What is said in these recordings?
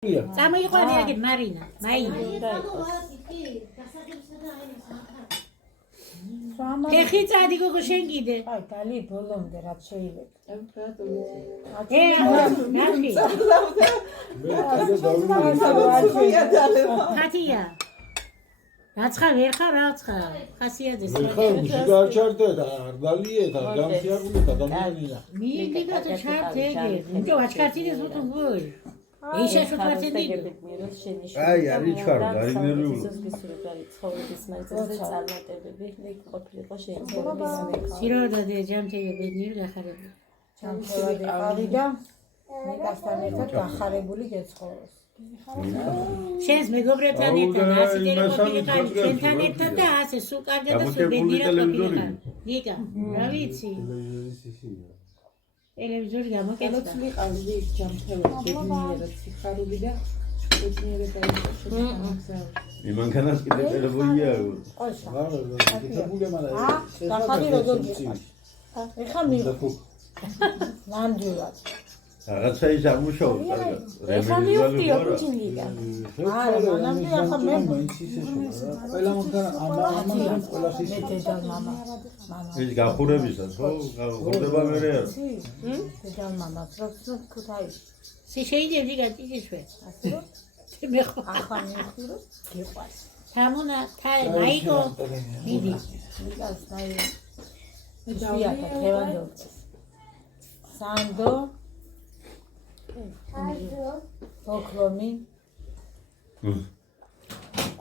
წამოიყვანე აგეთ მარინა, მაინა. ეხი წადი გოგო შენ კიდე. აი, დალი ბოლომდე რაც შეიძლება. ხათია. რაცხა ვერ ხარ რაცხა. ხასიათის. ხარ შეგარჩარდე და არდალიე და გამსიარული და დამიანია. მიდიდა თუ ჩარდეგე. ნუ აჩქართინეს უთო გურ. ეიშა შოთვართენდი. აი, არის ჩქარო, არის ნერვიულო. ცხოვრების მაგზაზე წარმატებები ყოფილიყო შეიძლება. სიროდა დე ჯამთეა ბედნიერ გახარებული. ჯამთევადი ყავი და მეკასთან ერთად გახარებული გეცხოვროს. შენს მეგობრებთან ერთად ასეთი ყოფილიყარ, ჩვენთან ერთად და ასე სულ კარგად და სულ ბედნიერად ყოფილიყარ. ნიკა, რა ვიცი? ტელევიზორი გამოკეთდა. ვიყავდი ჯამთევადი ბედნიერად სიხარული და ბედნიერად დაიწყო. იმანქანას კიდე ტელეფონია. ყოშა. გითებულია მაგრამ გახარი როგორ გიყავს? ეხა მივხვდი. ნამდვილად. რაღაცა ის ამუშავებს კარგად. ეხლა მივხვდიო კუჩინგიკა. არა, მანამდე ახლა მე ყველა მომთან ამან ყველა ის დედა მამა. ის გახურებისას ხო? გახურება მერე არა. დედა მამა, პროფესორ ქუთაისში. შეიძლება გატიჭიშვე. ასე მე ხო ახლა მივხვდი რომ გიყვარს. თამუნა თაი მაიკო მიდი. მიგას ნაი. ისიათა თევანდოქს. სანდო ოქრომი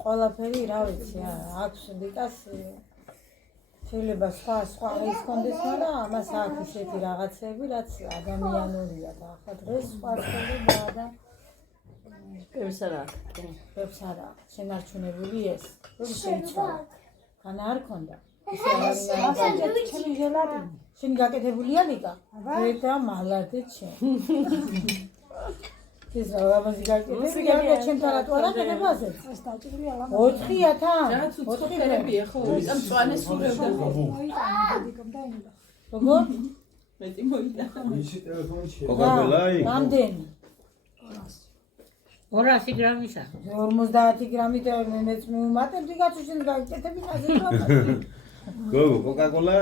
ყველაფერი რა ვიცი აქვს ლიკას შეიძლება სხვა ის კონდეს მაგრამ ამას აქვს ისეთი რაღაცები რაც ადამიანურია და ახლა დღეს სხვა ცხოვრება და პერსარა შენარჩუნებული ეს რომ შეიცვალა განა არ ქონდა ისე არის შენ გაკეთებულია ლიკა და მალადე ჩემ ეს რაღაცი გაკეთებული და ჩემთან რატო არა კეთებაზე 4000-თან 4-ები ხო იცი მწვანე სურევდა როგორ მეტი მოიტანა ისი ტელეფონში კოკაკოლაი რამდენი 200 გრამისა 50 გრამით მეც მივუმატებდი კაცო შენ გაკეთები ასე რა გოგო კოკაკოლა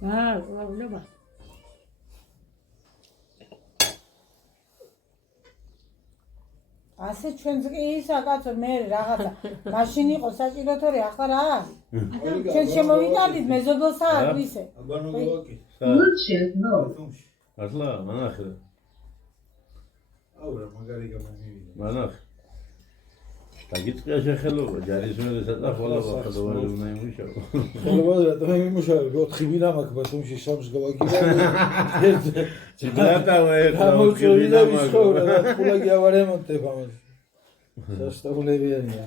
ვლობა. ასე ჩვენც კი ისა კაცო მე რაღაცა მაშინ იყო საჭიროთორი ახლა რა ჩვენ შემოვიტანდით მეზობელსა ისე აბანო გოაკი ახლა მანახე აუ რა მაგარი გამომივიდა მანახე დაგიწყია შეხელობა ჯარისმედესაც და ხოლმე ხადოვანი უნდა იმუშაო ხოლმე რატო იმუშაო 4 ვინა მაქვს ბათუმში სამს გავაგირა ჩიდათა ვერა მოწვიდა ვისხოვრა და ფულაგი ავარემონტებ ამას სასტაულებიანია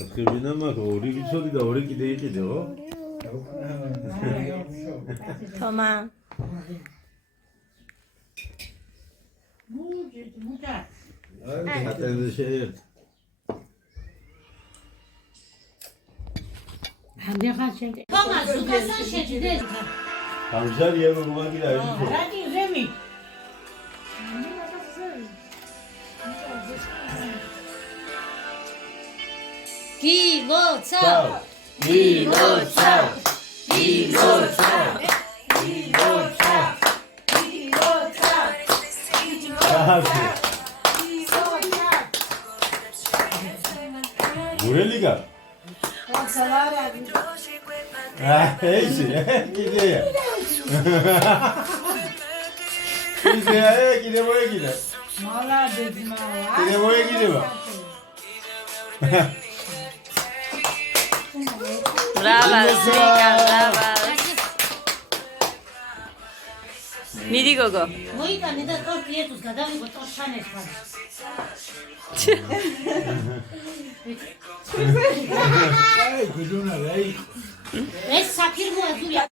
4 ვინა მაქვს ორი ვიცოდი და ორი კიდე იყიდე ხო თომა მუჭა. აი, ატენზე შეერთ. ამდენ შენ. თომას უკასან შეჭდეს. ამჟარია მოგმაგირა ის. რადი ზემი. გილოცა გილოცა გილოცა Mureliga? Ah, esse, que ideia. Que ideia é que deu aqui, né? Que deu aqui, né? Brava, Zika, brava. მიდი გოგო. მოიტანე და თორტი ეთუს გადავიღო თორთან ერთად. Ai, guduna, ai. ეს საფირმოა ზურია.